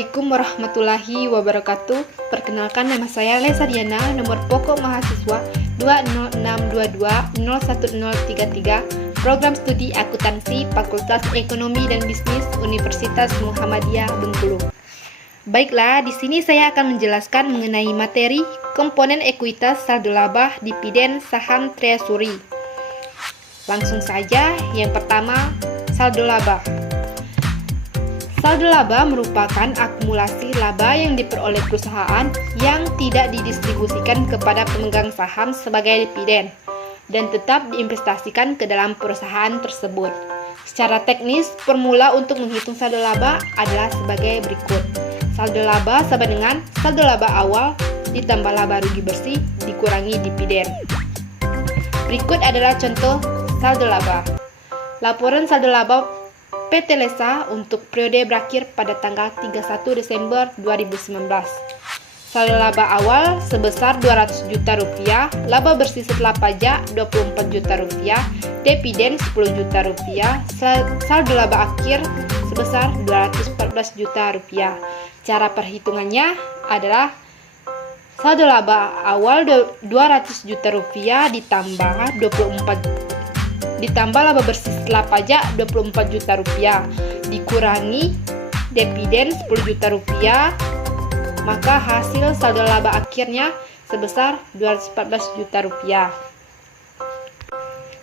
Assalamualaikum warahmatullahi wabarakatuh. Perkenalkan, nama saya Lesa Diana, nomor pokok mahasiswa 20622011033, program studi akuntansi Fakultas Ekonomi dan Bisnis Universitas Muhammadiyah Bengkulu. Baiklah, di sini saya akan menjelaskan mengenai materi komponen ekuitas saldo laba, dividen, saham, treasury. Langsung saja, yang pertama, saldo laba. Saldo laba merupakan akumulasi laba yang diperoleh perusahaan yang tidak didistribusikan kepada pemegang saham sebagai dividen dan tetap diinvestasikan ke dalam perusahaan tersebut. Secara teknis, formula untuk menghitung saldo laba adalah sebagai berikut. Saldo laba sama dengan saldo laba awal ditambah laba rugi bersih dikurangi dividen. Berikut adalah contoh saldo laba. Laporan saldo laba PT Lesa untuk periode berakhir pada tanggal 31 Desember 2019. Saldo laba awal sebesar Rp200 juta, laba bersih setelah pajak Rp24 juta, dividen Rp10 juta, saldo laba akhir sebesar Rp214 juta. Cara perhitungannya adalah saldo laba awal Rp200 juta ditambah laba bersih setelah pajak Rp24 juta dikurangi dividen Rp10 juta, maka hasil saldo laba akhirnya sebesar Rp214 juta.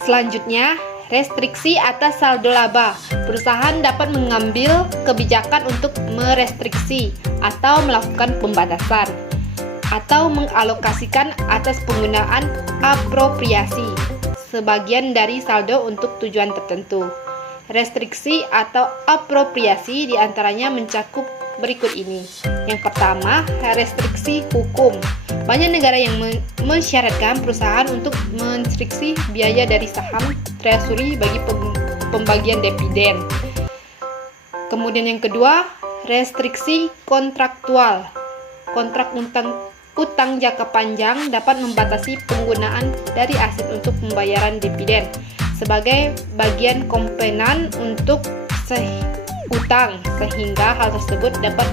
Selanjutnya, restriksi atas saldo laba. Perusahaan dapat mengambil kebijakan untuk merestriksi atau melakukan pembatasan atau mengalokasikan atas penggunaan apropriasi sebagian dari saldo untuk tujuan tertentu. Restriksi atau apropriasi diantaranya mencakup berikut ini. Yang pertama, restriksi hukum. Banyak negara yang mensyaratkan perusahaan untuk merestriksi biaya dari saham treasury bagi pembagian dividen. Kemudian yang kedua, restriksi kontraktual. Kontrak utang jangka panjang dapat membatasi penggunaan dari aset untuk pembayaran dividen sebagai bagian komponen untuk utang, sehingga hal tersebut dapat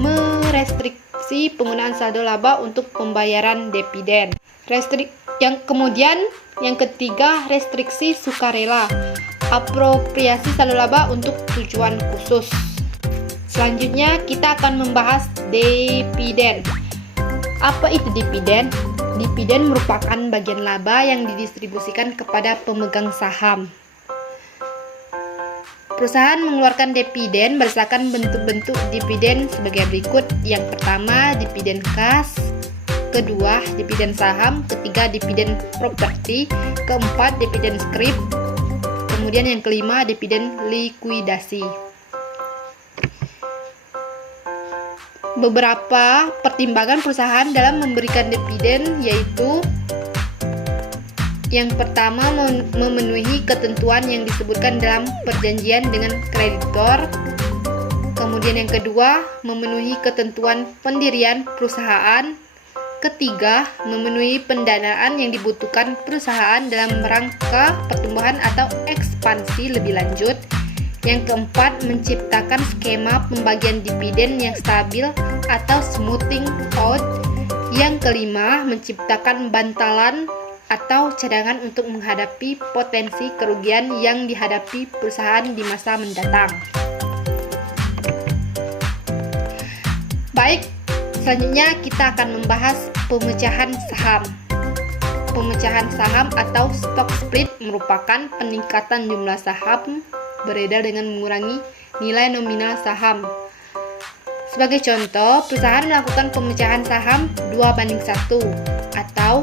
merestriksi penggunaan saldo laba untuk pembayaran dividen. Yang ketiga, restriksi sukarela. Apropriasi saldo laba untuk tujuan khusus. Selanjutnya kita akan membahas dividen. Apa itu dividen? Dividen merupakan bagian laba yang didistribusikan kepada pemegang saham. Perusahaan mengeluarkan dividen berdasarkan bentuk-bentuk dividen sebagai berikut. Yang pertama, dividen kas. Kedua, dividen saham. Ketiga, dividen properti. Keempat, dividen scrip. Kemudian yang kelima, dividen likuidasi. Beberapa pertimbangan perusahaan dalam memberikan dividen yaitu: yang pertama, memenuhi ketentuan yang disebutkan dalam perjanjian dengan kreditor. Kemudian yang kedua, memenuhi ketentuan pendirian perusahaan. Ketiga, memenuhi pendanaan yang dibutuhkan perusahaan dalam rangka pertumbuhan atau ekspansi lebih lanjut. Yang keempat, menciptakan skema pembagian dividen yang stabil atau smoothing out. Yang kelima, menciptakan bantalan atau cadangan untuk menghadapi potensi kerugian yang dihadapi perusahaan di masa mendatang. Baik, selanjutnya kita akan membahas pemecahan saham. Pemecahan saham atau stock split merupakan peningkatan jumlah saham beredar dengan mengurangi nilai nominal saham. Sebagai contoh, perusahaan melakukan pemecahan saham 2:1 atau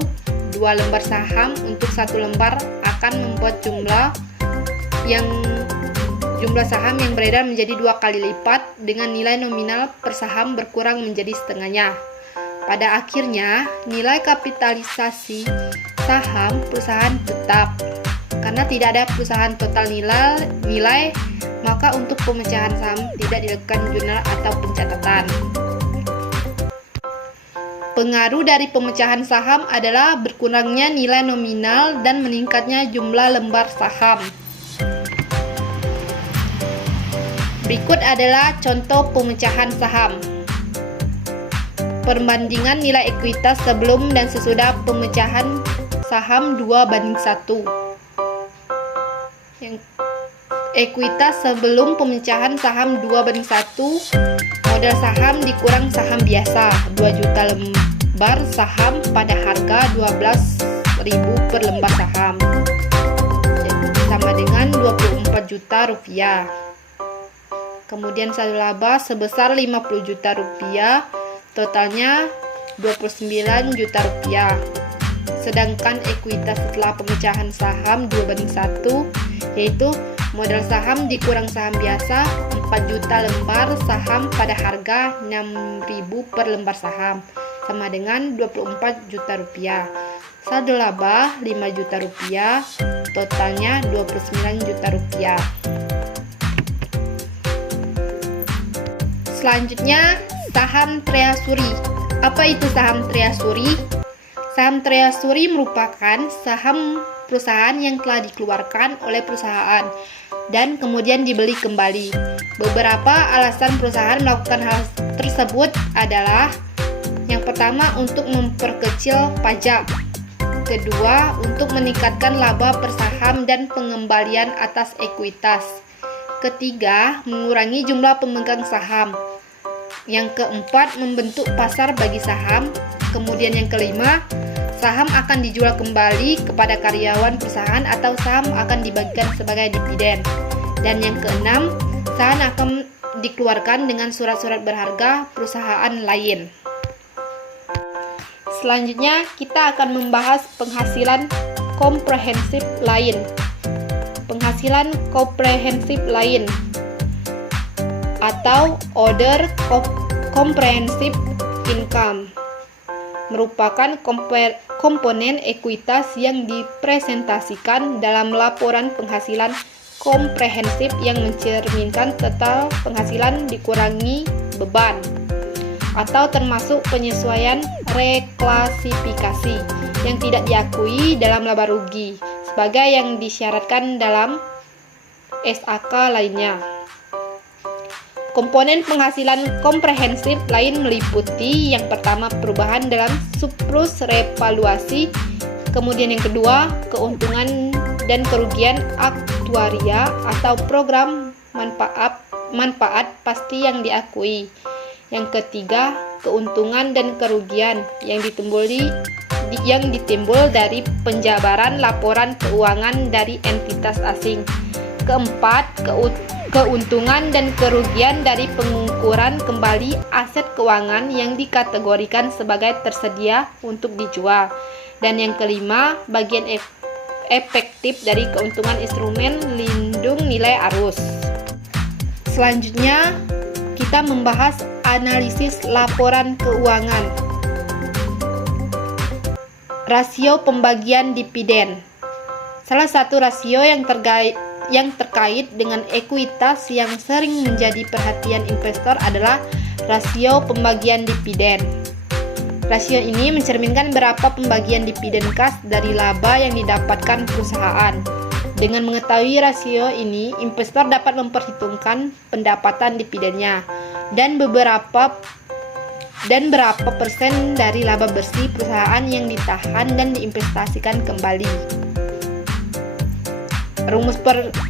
2 lembar saham untuk 1 lembar akan membuat jumlah saham yang beredar menjadi 2 kali lipat dengan nilai nominal per saham berkurang menjadi setengahnya. Pada akhirnya, nilai kapitalisasi saham perusahaan tetap. Karena tidak ada perusahaan total nilai, maka untuk pemecahan saham tidak dilakukan jurnal atau pencatatan. Pengaruh dari pemecahan saham adalah berkurangnya nilai nominal dan meningkatnya jumlah lembar saham. Berikut adalah contoh pemecahan saham. Perbandingan nilai ekuitas sebelum dan sesudah pemecahan saham 2:1. Yang ekuitas sebelum pemecahan saham 2:1, modal saham dikurang saham biasa 2 juta lembar saham pada harga 12.000 per lembar saham, sama dengan 24 juta rupiah. Kemudian saldo laba sebesar 50 juta rupiah, totalnya 29 juta rupiah. Sedangkan ekuitas setelah pemecahan saham 2:1, yaitu modal saham dikurang saham biasa 4 juta lembar saham pada harga 6.000 per lembar saham, sama dengan 24 juta rupiah. Saldo laba 5 juta rupiah, totalnya 29 juta rupiah. Selanjutnya, saham treasury. Apa itu saham treasury? Saham treasury merupakan saham perusahaan yang telah dikeluarkan oleh perusahaan dan kemudian dibeli kembali. Beberapa alasan perusahaan melakukan hal tersebut adalah: yang pertama, untuk memperkecil pajak; kedua, untuk meningkatkan laba per saham dan pengembalian atas ekuitas; ketiga, mengurangi jumlah pemegang saham; yang keempat, membentuk pasar bagi saham; kemudian yang kelima, saham akan dijual kembali kepada karyawan perusahaan atau saham akan dibagikan sebagai dividen; dan yang keenam, saham akan dikeluarkan dengan surat-surat berharga perusahaan lain. Selanjutnya, kita akan membahas penghasilan komprehensif lain. Penghasilan komprehensif lain atau other comprehensive income merupakan komponen ekuitas yang dipresentasikan dalam laporan penghasilan komprehensif yang mencerminkan total penghasilan dikurangi beban, atau termasuk penyesuaian reklasifikasi yang tidak diakui dalam laba rugi sebagai yang disyaratkan dalam SAK lainnya. Komponen penghasilan komprehensif lain meliputi: yang pertama, perubahan dalam surplus revaluasi; kemudian yang kedua, keuntungan dan kerugian aktuaria atau program manfaat pasti yang diakui; yang ketiga, keuntungan dan kerugian yang ditimbul dari penjabaran laporan keuangan dari entitas asing; keempat, keuntungan dan kerugian dari pengukuran kembali aset keuangan yang dikategorikan sebagai tersedia untuk dijual; dan yang kelima, bagian efektif dari keuntungan instrumen lindung nilai arus. Selanjutnya, kita membahas analisis laporan keuangan. Rasio pembagian dividen. Salah satu rasio yang terkait dengan ekuitas yang sering menjadi perhatian investor adalah rasio pembagian dividen. Rasio ini mencerminkan berapa pembagian dividen kas dari laba yang didapatkan perusahaan. Dengan mengetahui rasio ini, investor dapat memperhitungkan pendapatan dividennya dan berapa persen dari laba bersih perusahaan yang ditahan dan diinvestasikan kembali. Rumus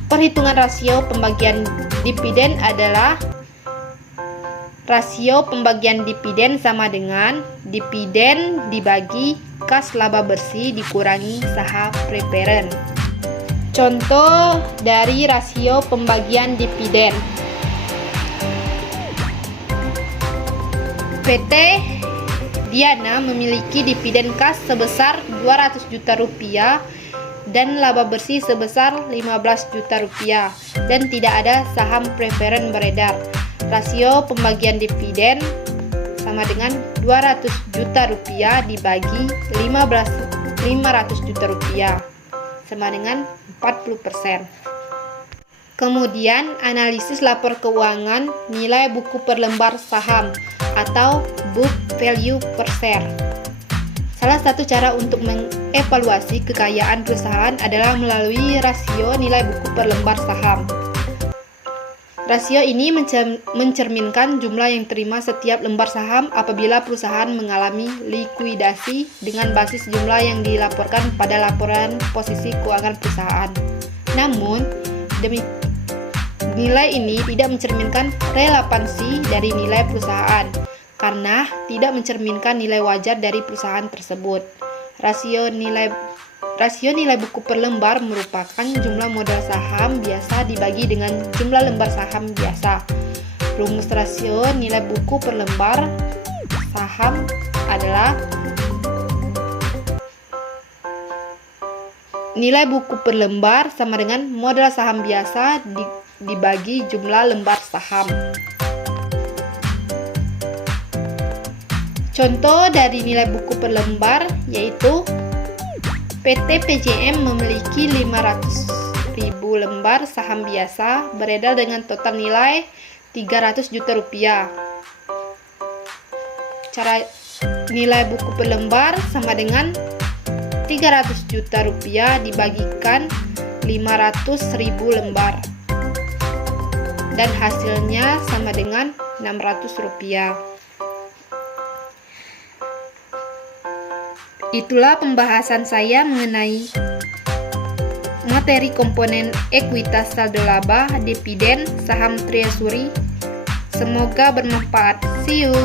perhitungan rasio pembagian dividen adalah: rasio pembagian dividen sama dengan dividen dibagi kas laba bersih dikurangi saha preferen. Contoh dari rasio pembagian dividen: PT Diana memiliki dividen kas sebesar 200 juta rupiah dan laba bersih sebesar 15 juta rupiah dan tidak ada saham preferen beredar. Rasio pembagian dividen sama dengan 200 juta rupiah dibagi 500 juta rupiah sama dengan 40%. Kemudian, analisis lapor keuangan nilai buku per lembar saham atau book value per share. Salah satu cara untuk mengevaluasi kekayaan perusahaan adalah melalui rasio nilai buku per lembar saham. Rasio ini mencerminkan jumlah yang diterima setiap lembar saham apabila perusahaan mengalami likuidasi dengan basis jumlah yang dilaporkan pada laporan posisi keuangan perusahaan. Namun, nilai ini tidak mencerminkan relevansi dari nilai perusahaan karena tidak mencerminkan nilai wajar dari perusahaan tersebut. Rasio nilai buku per lembar merupakan jumlah modal saham biasa dibagi dengan jumlah lembar saham biasa. Rumus rasio nilai buku per lembar saham adalah nilai buku per lembar sama dengan modal saham biasa dibagi jumlah lembar saham. Contoh dari nilai buku per lembar yaitu PT PJM memiliki 500.000 lembar saham biasa beredar dengan total nilai 300 juta rupiah. Cara nilai buku per lembar sama dengan 300 juta rupiah dibagikan 500.000 lembar. Dan hasilnya sama dengan 600 rupiah. Itulah pembahasan saya mengenai materi komponen ekuitas saldo laba, dividen, saham treasury. Semoga bermanfaat. See you.